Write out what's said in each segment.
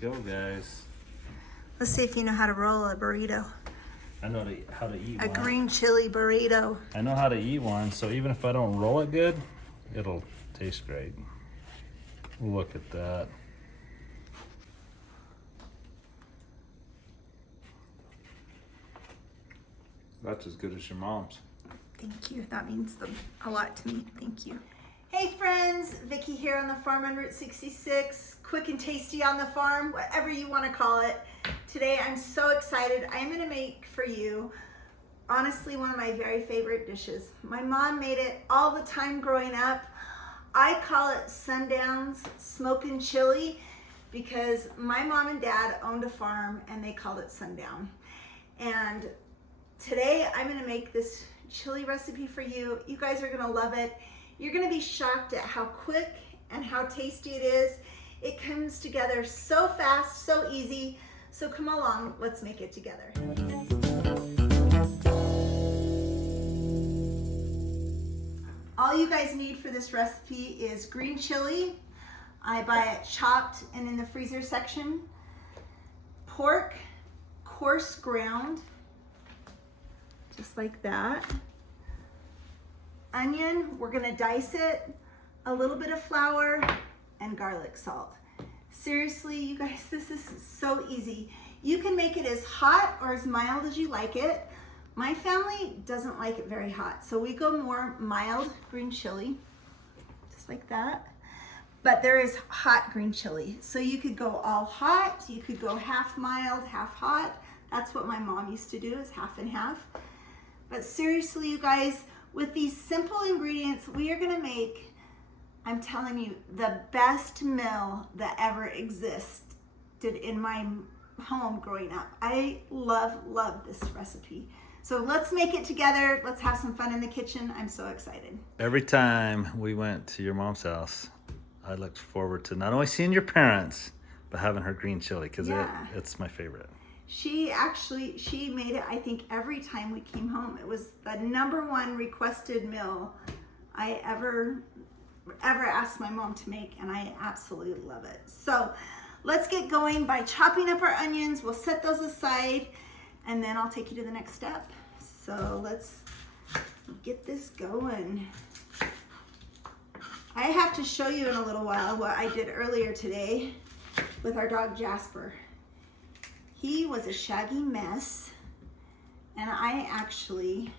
you go, guys. Let's see if you know how to roll a burrito. I know how to eat A one. green chili burrito. I know how to eat one, so even if I don't roll it good, it'll taste great. Look at that. That's as good as your mom's. Thank you. That means a lot to me. Thank you. Hey friends, Vicki here on the farm on Route 66. Quick and tasty on the farm, whatever you want to call it. Today I'm so excited. I'm going to make for you, honestly, one of my very favorite dishes. My mom made it all the time growing up. I call it Sundown Smokin Chili because my mom and dad owned a farm and they called it Sundown. And today I'm going to make this chili recipe for you. You guys are going to love it. You're going to be shocked at how quick and how tasty it is. It comes together so fast, so easy. So come along, let's make it together. All you guys need for this recipe is green chili. I buy it chopped and in the freezer section. Pork, coarse ground, just like that. Onion, we're gonna dice it, a little bit of flour, and garlic salt. Seriously, you guys, this is so easy. You can make it as hot or as mild as you like it. My family doesn't like it very hot, so we go more mild green chili, just like that. But there is hot green chili. So you could go all hot, you could go half mild, half hot. That's what my mom used to do, is half and half. But seriously, you guys, with these simple ingredients, we are gonna make, I'm telling you, the best meal that ever existed in my home growing up. I love this recipe. So let's make it together. Let's have some fun in the kitchen. I'm so excited. Every time we went to your mom's house, I looked forward to not only seeing your parents, but having her green chili, because it's my favorite. She made it, I think, every time we came home. It was the #1 requested meal I ever asked my mom to make, and I absolutely love it. So let's get going by chopping up our onions. We'll set those aside, and then I'll take you to the next step. So let's get this going. I have to show you in a little while what I did earlier today with our dog Jasper. He was a shaggy mess, and I actually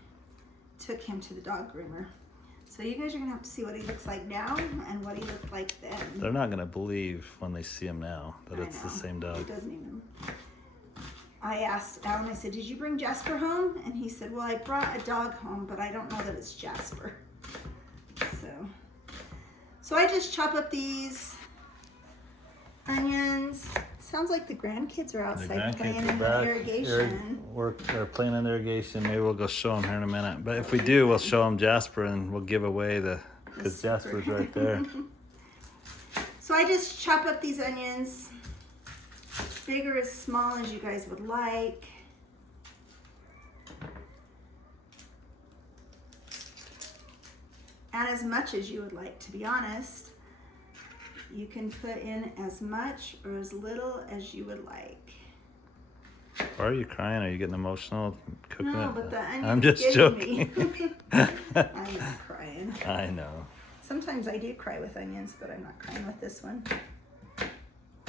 took him to the dog groomer. So you guys are gonna have to see what he looks like now and what he looked like then. They're not gonna believe when they see him now that it's the same dog. He doesn't even. I asked Alan, I said, did you bring Jasper home? And he said, well, I brought a dog home, but I don't know that it's Jasper. So I just chop up these onions. Sounds like the grandkids are outside playing in the irrigation. They're playing in the irrigation. Maybe we'll go show them here in a minute. But if we do, we'll show them Jasper and we'll give away because Jasper's right there. So I just chop up these onions, big or as small as you guys would like. And as much as you would like, to be honest. You can put in as much or as little as you would like. Why are you crying? Are you getting emotional cooking it? No, but the onions I'm just joking. I'm not crying. I know. Sometimes I do cry with onions, but I'm not crying with this one.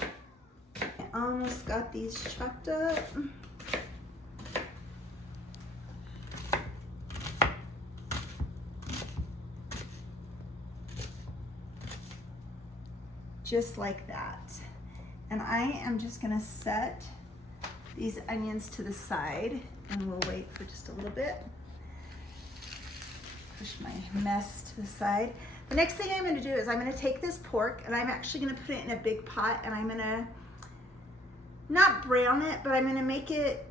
I almost got these chopped up. Just like that. And I am just gonna set these onions to the side and we'll wait for just a little bit. Push my mess to the side. The next thing I'm gonna do is I'm gonna take this pork and I'm actually gonna put it in a big pot and I'm gonna not brown it, but I'm gonna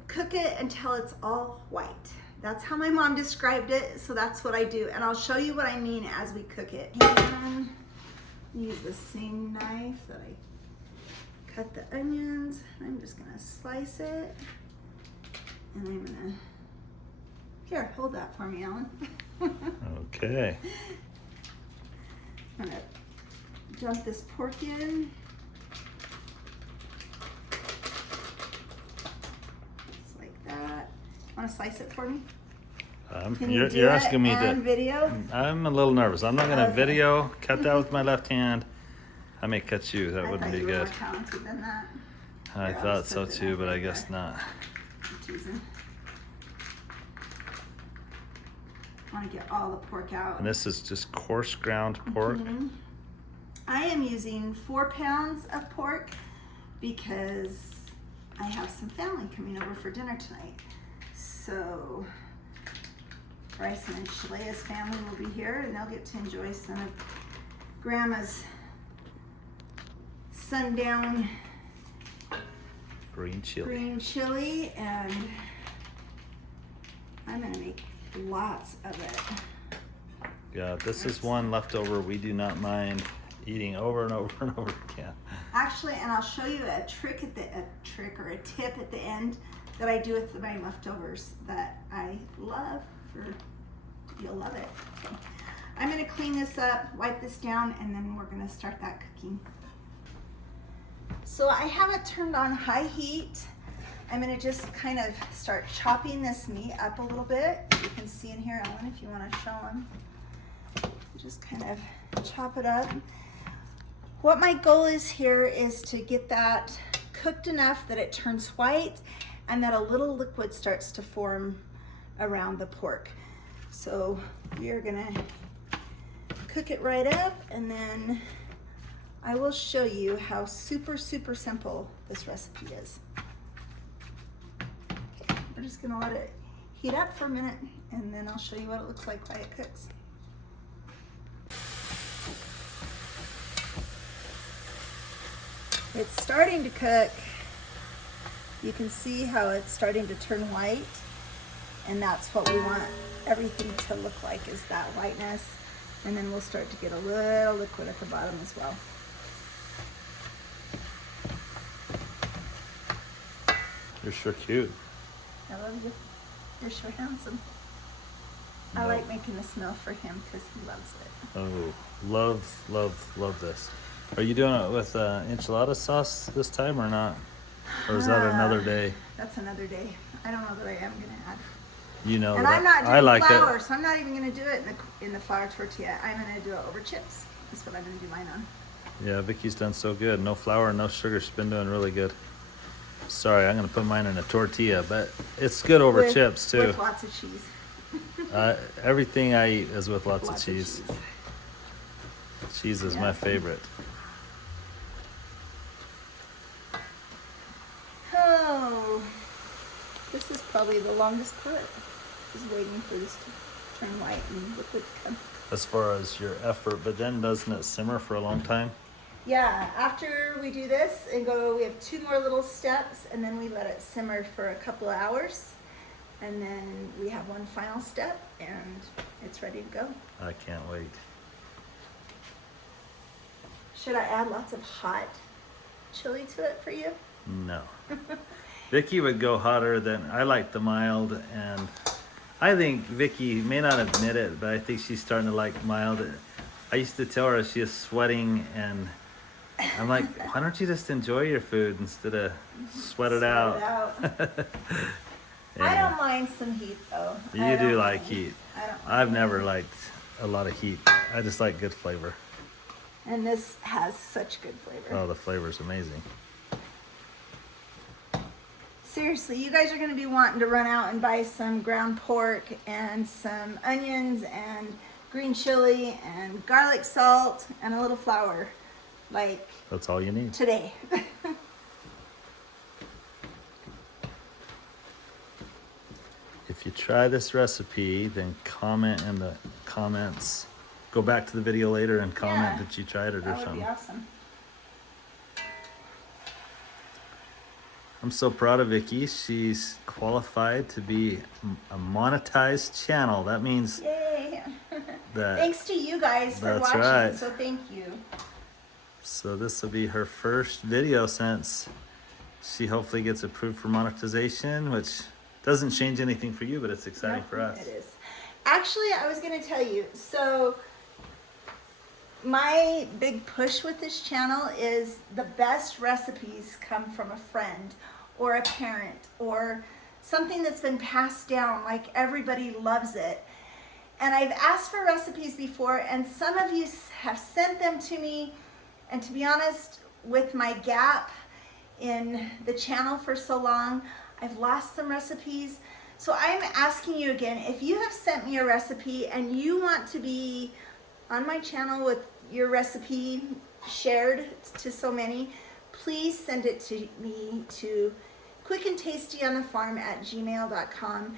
cook it until it's all white. That's how my mom described it, so that's what I do. And I'll show you what I mean as we cook it. And use the same knife that I cut the onions. I'm just gonna slice it. And I'm gonna, here, hold that for me, Alan. Okay. I'm gonna dump this pork in. want to slice it for me? Can you're do asking me on to. video? I'm a little nervous. I'm not gonna Okay. video. Cut that with my left hand. I may cut you. That I wouldn't thought be you were good. more talented than that. I Here, I'll thought just so put the too, knife but I right guess there. not. I'm teasing. I want to get all the pork out. And this is just coarse ground pork. Mhm. I am using 4 pounds of pork because I have some family coming over for dinner tonight. So Bryson and Shalea's family will be here and they'll get to enjoy some of Grandma's Sundown Green chili. Green Chili, and I'm gonna make lots of it. Yeah, this is one leftover we do not mind eating over and over and over again. Actually, and I'll show you a trick or a tip at the end that I do with my leftovers that I love. You'll love it. So, I'm gonna clean this up, wipe this down, and then we're gonna start that cooking. So I have it turned on high heat. I'm gonna just kind of start chopping this meat up a little bit. You can see in here, Ellen, if you wanna show them. Just kind of chop it up. What my goal is here is to get that cooked enough that it turns white and that a little liquid starts to form around the pork. So we are gonna cook it right up, and then I will show you how super, super simple this recipe is. We're just gonna let it heat up for a minute, and then I'll show you what it looks like while it cooks. It's starting to cook. You can see how it's starting to turn white, and that's what we want everything to look like, is that whiteness. And then we'll start to get a little liquid at the bottom as well. You're sure cute. I love you. You're so handsome. I like making this meal for him because he loves it. Oh, love this. Are you doing it with enchilada sauce this time or not? Or is that another day? That's another day. I don't know that I am gonna add. You know, And that I'm not doing I like flour, it. so I'm not even gonna do it in the flour tortilla. I'm gonna do it over chips. That's what I'm gonna do mine on. Yeah, Vicky's done so good. No flour, no sugar. She's been doing really good. Sorry, I'm gonna put mine in a tortilla, but it's good over With- chips too. With lots of cheese. Everything I eat is with lots of cheese. Cheese is my favorite. Oh, this is probably the longest part. Just waiting for this to turn white and liquid to come. As far as your effort, but then doesn't it simmer for a long time? Yeah, after we do this and go, we have 2 more little steps, and then we let it simmer for a couple of hours. And then we have one final step, and it's ready to go. I can't wait. Should I add lots of hot chili to it for you? No. Vicky would go hotter than I like the mild, and I think Vicky may not admit it, but I think she's starting to like mild. I used to tell her she is sweating, and I'm like, why don't you just enjoy your food instead of sweat it out? I don't mind some heat though. You do like heat. I don't. I've never liked a lot of heat. I just like good flavor. And this has such good flavor. Oh, the flavor's amazing. Seriously, you guys are going to be wanting to run out and buy some ground pork and some onions and green chili and garlic salt and a little flour, like That's all you need. today. If you try this recipe, then comment in the comments. Go back to the video later and comment Yeah, that you tried it or That would something. be awesome. I'm so proud of Vicky. She's qualified to be a monetized channel. That means Yay! that. Thanks to you guys for That's watching, right. so thank you. So this will be her first video since she hopefully gets approved for monetization, which doesn't change anything for you, but it's exciting Nope, for us. It is. Actually, I was going to tell you, so my big push with this channel is the best recipes come from a friend or a parent or something that's been passed down, like everybody loves it. And I've asked for recipes before, and some of you have sent them to me. And to be honest, with my gap in the channel for so long, I've lost some recipes. So I'm asking you again, if you have sent me a recipe and you want to be on my channel with your recipe shared to so many, please send it to me to quickandtastyonthefarm@gmail.com.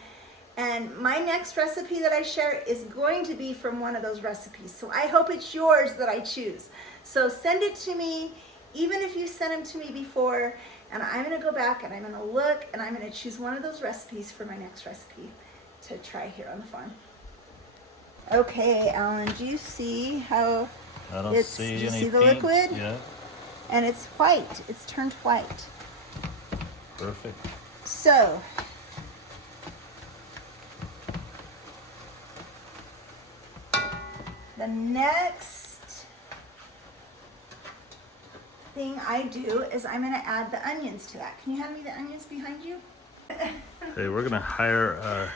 And my next recipe that I share is going to be from one of those recipes. So I hope it's yours that I choose. So send it to me, even if you sent them to me before, and I'm gonna go back and I'm gonna look and I'm gonna choose one of those recipes for my next recipe to try here on the farm. Okay, Alan, do you see how I don't see do you any see the pink. liquid? Yeah, And it's white, it's turned white. perfect. So, the next thing I do is I'm gonna add the onions to that. Can you hand me the onions behind you? Hey, we're gonna hire our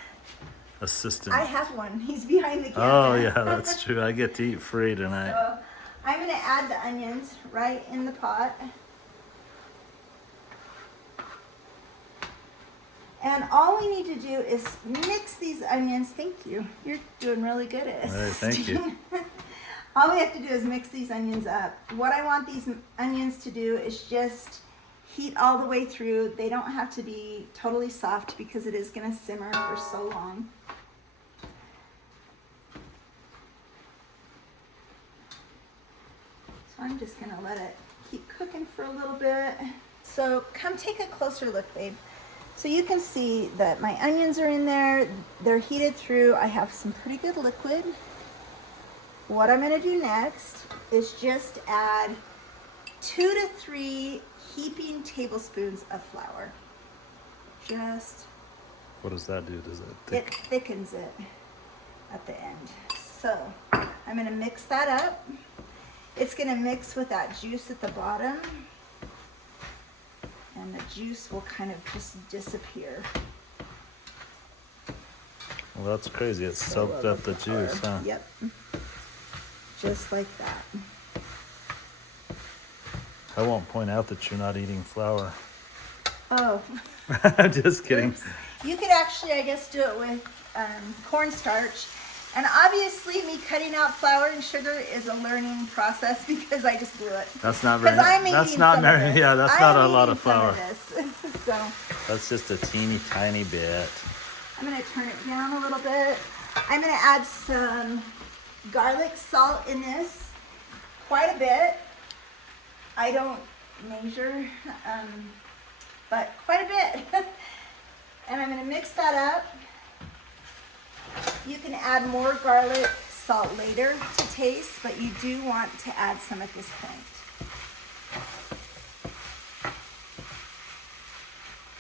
assistant. I have one, he's behind the camera. Oh yeah, that's true. I get to eat free tonight. So, I'm gonna add the onions right in the pot. And all we need to do is mix these onions. Thank you. You're doing really good at Hey, thank you. All we have to do is mix these onions up. What I want these onions to do is just heat all the way through. They don't have to be totally soft because it is going to simmer for so long. So I'm just going to let it keep cooking for a little bit. So come take a closer look, babe. So you can see that my onions are in there. They're heated through. I have some pretty good liquid. What I'm going to do next is just add 2 to 3 heaping tablespoons of flour. Just, What does that do? Does it it thickens it at the end. So I'm going to mix that up. It's going to mix with that juice at the bottom, and the juice will kind of just disappear. Well, that's crazy. It soaked up the juice, huh? Yep. Just like that. I won't point out that you're not eating flour. Oh. I'm just kidding. Oops. You could actually, I guess, do it with cornstarch. And obviously, me cutting out flour and sugar is a learning process because I just blew it. That's not very. Because I'm That's eating not some very. of this. Yeah, that's I'm not a lot eating of flour. Some of this. So That's just a teeny tiny bit. I'm going to turn it down a little bit. I'm going to add some garlic salt in this, quite a bit. I don't measure, but quite a bit. And I'm going to mix that up. You can add more garlic salt later to taste, but you do want to add some at this point.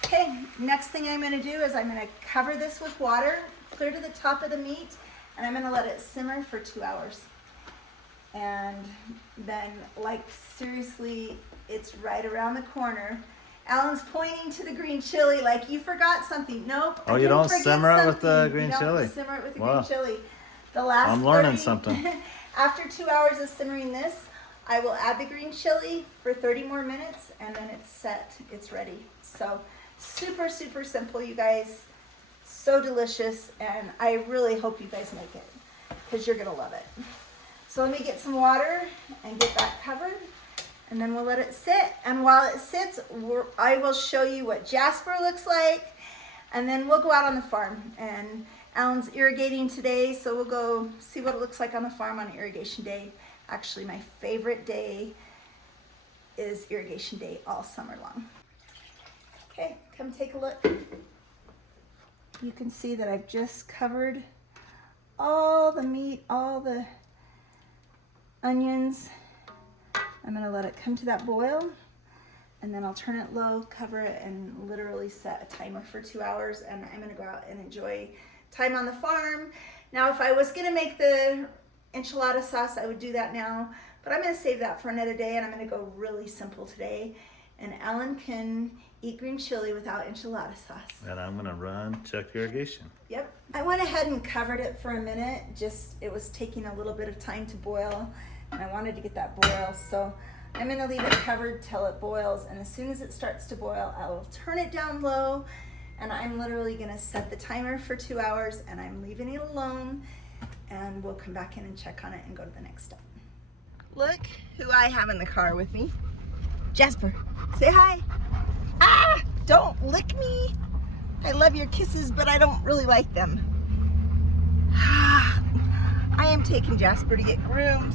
Okay, next thing I'm going to do is I'm going to cover this with water, clear to the top of the meat, and I'm going to let it simmer for 2 hours. And then, like, seriously, it's right around the corner. Alan's pointing to the green chili like you forgot something. Nope. Oh, I you didn't don't forget simmer it with the something. green You don't chili? Simmer it with the Wow. green chili. The last I'm learning 30 something. After 2 hours of simmering this, I will add the green chili for 30 more minutes, and then it's set. It's ready. So super, super simple, you guys. So delicious, and I really hope you guys make it because you're gonna love it. So let me get some water and get that covered, and then we'll let it sit. And while it sits, I will show you what Jasper looks like, and then we'll go out on the farm. And Alan's irrigating today, so we'll go see what it looks like on the farm on irrigation day. Actually, my favorite day is irrigation day all summer long. Okay, come take a look. You can see that I've just covered all the meat, all the onions. I'm gonna let it come to that boil, and then I'll turn it low, cover it, and literally set a timer for 2 hours, and I'm gonna go out and enjoy time on the farm. Now, if I was gonna make the enchilada sauce, I would do that now, but I'm gonna save that for another day, and I'm gonna go really simple today. and Ellen can eat green chili without enchilada sauce. And I'm gonna run check irrigation. Yep. I went ahead and covered it for a minute. Just, it was taking a little bit of time to boil, and I wanted to get that boil, so I'm gonna leave it covered till it boils, and as soon as it starts to boil, I'll turn it down low, and I'm literally gonna set the timer for 2 hours, and I'm leaving it alone, and we'll come back in and check on it and go to the next step. Look who I have in the car with me. Jasper, say hi. Ah, don't lick me. I love your kisses, but I don't really like them. I am taking Jasper to get groomed.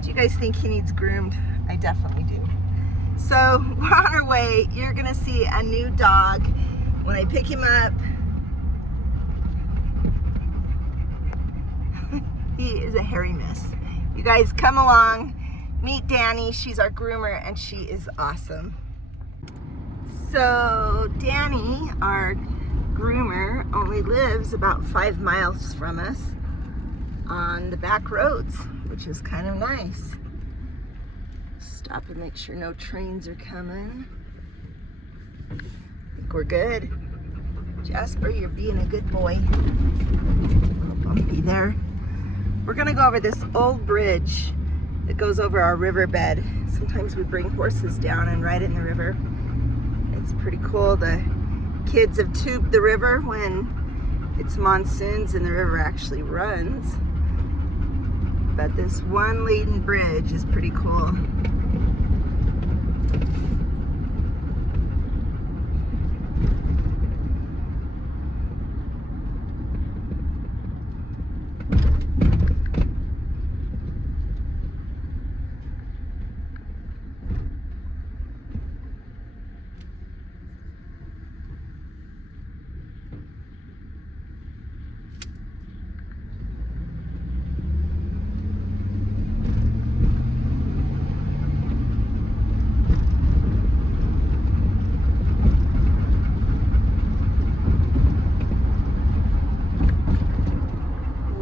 Do you guys think he needs groomed? I definitely do. So we're on our way. You're gonna see a new dog when I pick him up. He is a hairy mess. You guys come along, meet Danny. She's our groomer and she is awesome. So Danny, our groomer, only lives about 5 miles from us on the back roads, which is kind of nice. Stop and make sure no trains are coming. I think we're good. Jasper, you're being a good boy. I'll be there. We're gonna go over this old bridge that goes over our riverbed. Sometimes we bring horses down and ride in the river. It's pretty cool. The kids have tubed the river when it's monsoons and the river actually runs. But this one laden bridge is pretty cool.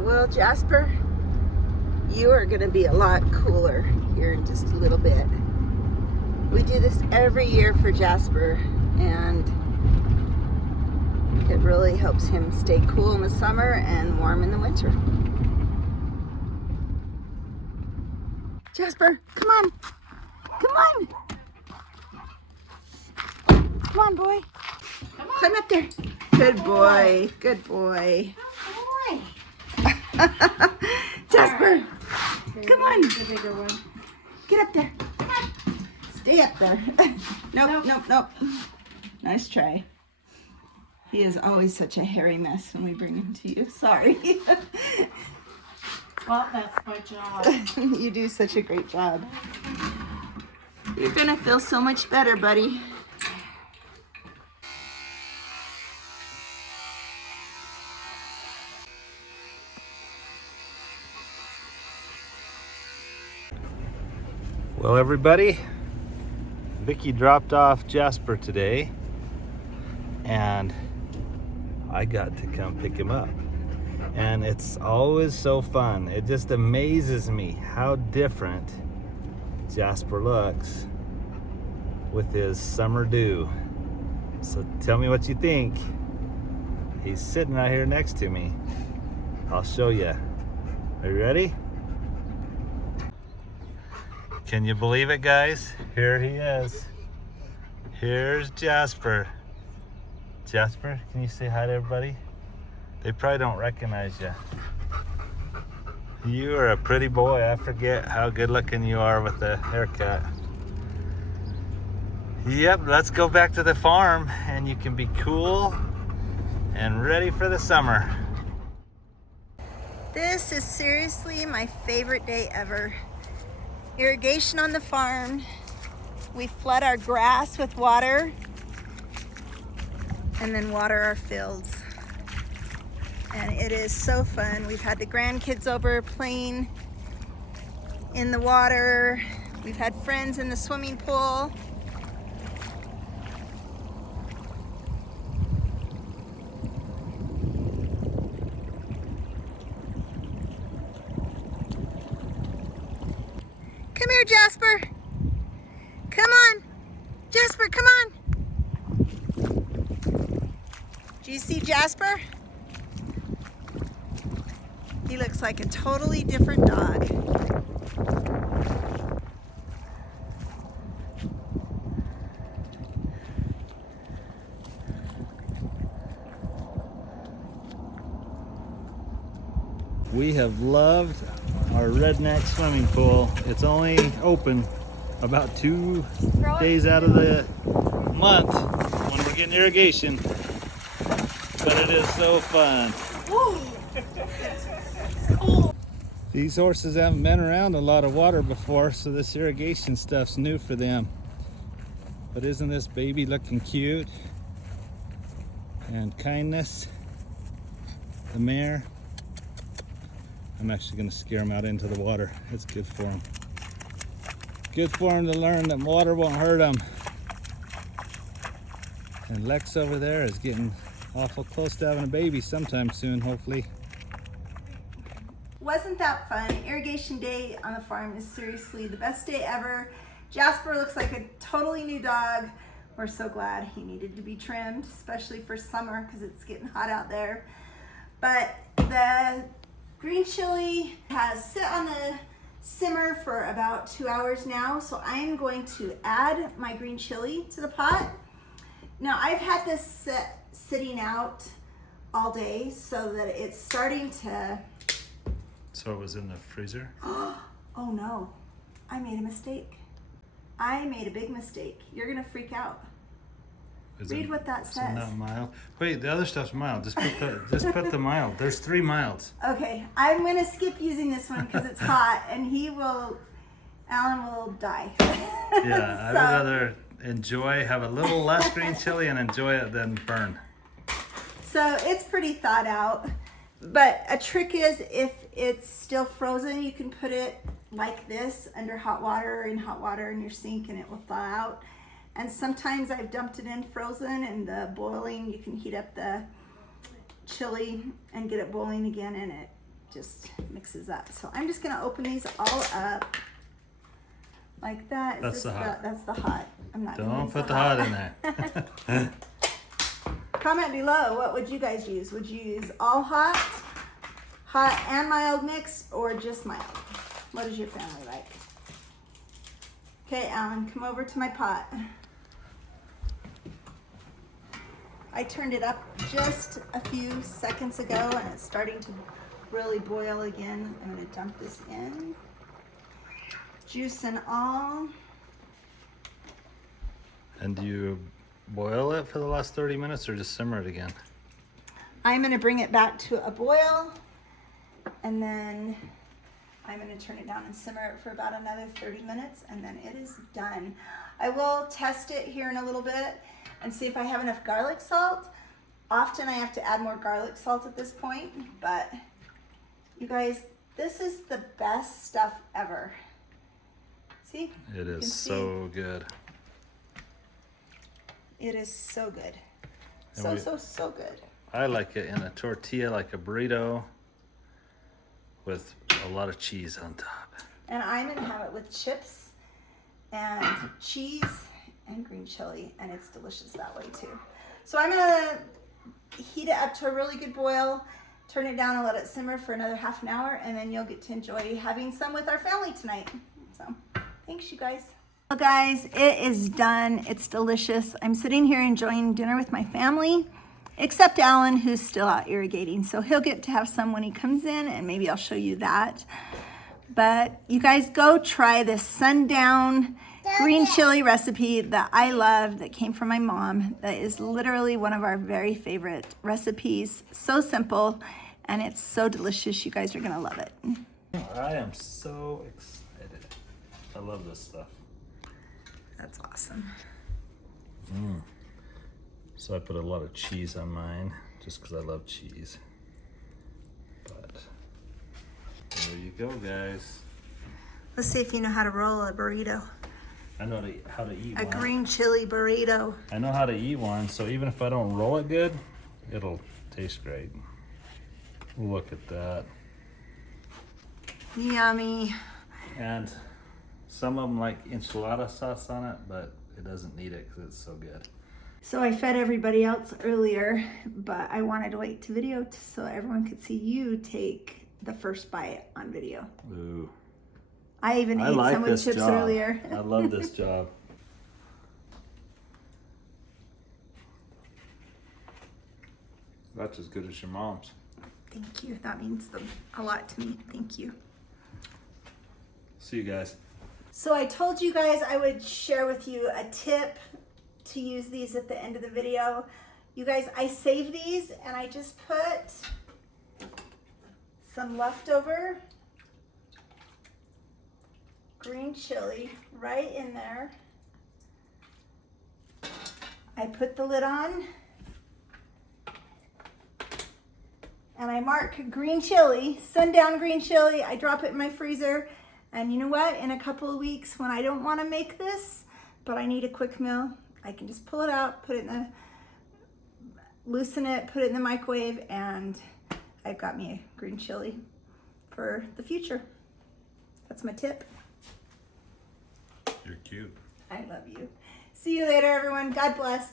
Well, Jasper, you are going to be a lot cooler here in just a little bit. We do this every year for Jasper, and it really helps him stay cool in the summer and warm in the winter. Jasper, come on. Come on. Come on, boy. Come on. Climb up there. Good boy. Good boy. Jasper, come on. Get up there. Stay up there. Nope. Nice try. He is always such a hairy mess when we bring him to you. Sorry. Well, that's my job. You do such a great job. You're gonna feel so much better, buddy. Well, everybody, Vicky dropped off Jasper today, and I got to come pick him up. And it's always so fun. It just amazes me how different Jasper looks with his summer dew. So tell me what you think. He's sitting right here next to me. I'll show you. Are you ready? Can you believe it, guys? Here he is. Here's Jasper. Jasper, can you say hi to everybody? They probably don't recognize you. You are a pretty boy. I forget how good looking you are with the haircut. Yep, let's go back to the farm and you can be cool and ready for the summer. This is seriously my favorite day ever. Irrigation on the farm. We flood our grass with water and then water our fields. And it is so fun. We've had the grandkids over playing in the water. We've had friends in the swimming pool. Come here, Jasper. Come on. Do you see Jasper? He looks like a totally different dog. We have loved our redneck swimming pool. It's only open about 2 days out of the month when we're getting irrigation, but it is so fun. These horses haven't been around a lot of water before, so this irrigation stuff's new for them. But isn't this baby looking cute? And Kindness, the mare. I'm actually going to scare them out into the water. It's good for them. Good for them to learn that water won't hurt them. And Lex over there is getting awful close to having a baby sometime soon, hopefully. Wasn't that fun? Irrigation day on the farm is seriously the best day ever. Jasper looks like a totally new dog. We're so glad he needed to be trimmed, especially for summer because it's getting hot out there. But the green chili has sit on the simmer for about 2 hours now, so I'm going to add my green chili to the pot. Now I've had this sitting out all day so that it's starting to... So it was in the freezer? Oh no, I made a mistake. I made a big mistake. You're gonna freak out. Read what that says. Isn't that mild? Wait, the other stuff's mild. Just put the mild. There's 3 milds. Okay, I'm gonna skip using this one because it's hot and Alan will die. Yeah, I'd rather have a little less green chili and enjoy it than burn. So it's pretty thought out. But a trick is if it's still frozen, you can put it like this under hot water or in hot water in your sink and it will thaw out. And sometimes I've dumped it in frozen and the boiling, you can heat up the chili and get it boiling again and it just mixes up. So I'm just gonna open these all up like that. That's the hot. That's the hot. I'm not gonna Don't use put the hot in there. Comment below, what would you guys use? Would you use all hot and mild mix, or just mild? What is your family like? Okay, Alan, come over to my pot. I turned it up just a few seconds ago and it's starting to really boil again. I'm gonna dump this in. Juice and all. And do you boil it for the last 30 minutes or just simmer it again? I'm gonna bring it back to a boil and then I'm gonna turn it down and simmer it for about another 30 minutes and then it is done. I will test it here in a little bit and see if I have enough garlic salt. Often I have to add more garlic salt at this point, but you guys, this is the best stuff ever. See? It is so good. It is so good. And So good. I like it in a tortilla, like a burrito, with a lot of cheese on top. And I'm gonna have it with chips and cheese and green chili, and it's delicious that way too. So I'm gonna heat it up to a really good boil, turn it down and let it simmer for another half an hour, and then you'll get to enjoy having some with our family tonight. So thanks, you guys. Well guys, it is done. It's delicious. I'm sitting here enjoying dinner with my family, except Alan, who's still out irrigating. So he'll get to have some when he comes in, and maybe I'll show you that. But you guys go try this Sundown green chili recipe that I love, that came from my mom. That is literally one of our very favorite recipes. So simple, and it's so delicious. You guys are gonna love it. I am so excited. I love this stuff. That's awesome. So I put a lot of cheese on mine, just because I love cheese. But there you go, guys. Let's see if you know how to roll a burrito. I know how to eat A one. green chili burrito. I know how to eat one, so even if I don't roll it good, it'll taste great. Look at that. Yummy. And some of them like enchilada sauce on it, but it doesn't need it because it's so good. So I fed everybody else earlier, but I wanted to wait to video so everyone could see you take the first bite on video. Ooh. I even I ate like some with this chips job. earlier. I love this job. That's as good as your mom's. Thank you. That means a lot to me. Thank you. See you guys. So I told you guys I would share with you a tip to use these at the end of the video. You guys, I save these and I just put some leftover green chili right in there. I put the lid on and I mark green chili, Sundown green chili. I drop it in my freezer. And you know what? In a couple of weeks when I don't want to make this, but I need a quick meal, I can just pull it out, put it in the, loosen it, put it in the microwave, and I've got me a green chili for the future. That's my tip. You're cute. I love you. See you later, everyone. God bless.